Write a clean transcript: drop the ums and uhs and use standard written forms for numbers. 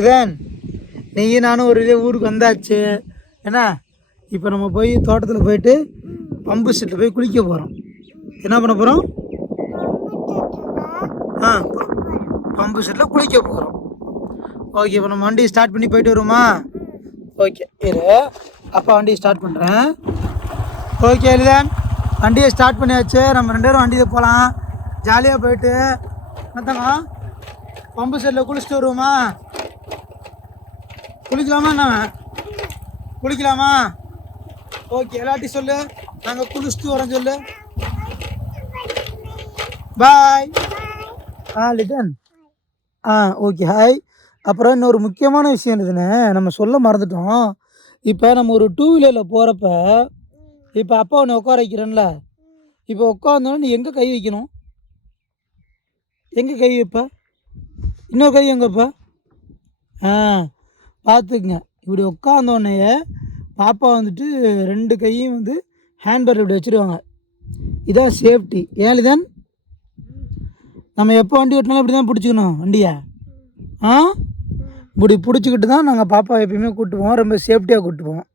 இதான் நீயும் நானும் ஒரு இதே ஊருக்கு வந்தாச்சு. ஏன்னா இப்போ நம்ம போய் தோட்டத்தில் போயிட்டு பம்பு செட்டில் போய் குளிக்க போகிறோம். என்ன பண்ண போகிறோம்? பம்பு செட்டில் குளிக்க போகிறோம். ஓகே, இப்போ நம்ம வண்டியை ஸ்டார்ட் பண்ணி போயிட்டு வருமா? ஓகே இரு, அப்பா வண்டியை ஸ்டார்ட் பண்ணுறேன். ஓகே இல்லைதான், வண்டியை ஸ்டார்ட் பண்ணியாச்சு. நம்ம 2 பேரும் வண்டியில் போகலாம். ஜாலியாக போயிட்டு என்னத்தாங்க பம்பு செட்டில் குளிச்சுட்டு வருவோமா? குளிக்கலாமா? என்ன குளிக்கலாமா? ஓகே, எல்லாத்தையும் சொல்லு, நாங்கள் குளிச்சுட்டு வரோம் சொல்லு. பாய். லிட்டன். Okay hi. அப்புறம் இன்னொரு முக்கியமான விஷயம் இருக்குதுன்னு நம்ம சொல்ல மறந்துட்டோம். இப்போ நம்ம ஒரு 2 வீலரில் போகிறப்ப இப்போ அப்பா உன்னை உட்கார வைக்கிறேன்ல, இப்போ உட்காந்தோன்னு நீ எங்கே கை வைக்கணும்? எங்கே கை வைப்ப? இன்னொரு கை எங்கேப்பா? பார்த்துக்குங்க. இப்படி உட்காந்தோடனேயே பாப்பா வந்துட்டு 2 கையும் வந்து ஹேண்ட்பேர் இப்படி வச்சுருவாங்க. இதான் சேஃப்டி. ஏன் இதுதான் நம்ம எப்போ வண்டி ஓட்டினாலும் இப்படி தான் பிடிச்சிக்கணும் வண்டியை. இப்படி பிடிச்சிக்கிட்டு தான் நாங்கள் பாப்பா எப்பயுமே கூப்பிட்டு போவோம். ரொம்ப சேஃப்டியாக கூப்பிட்டு போவோம்.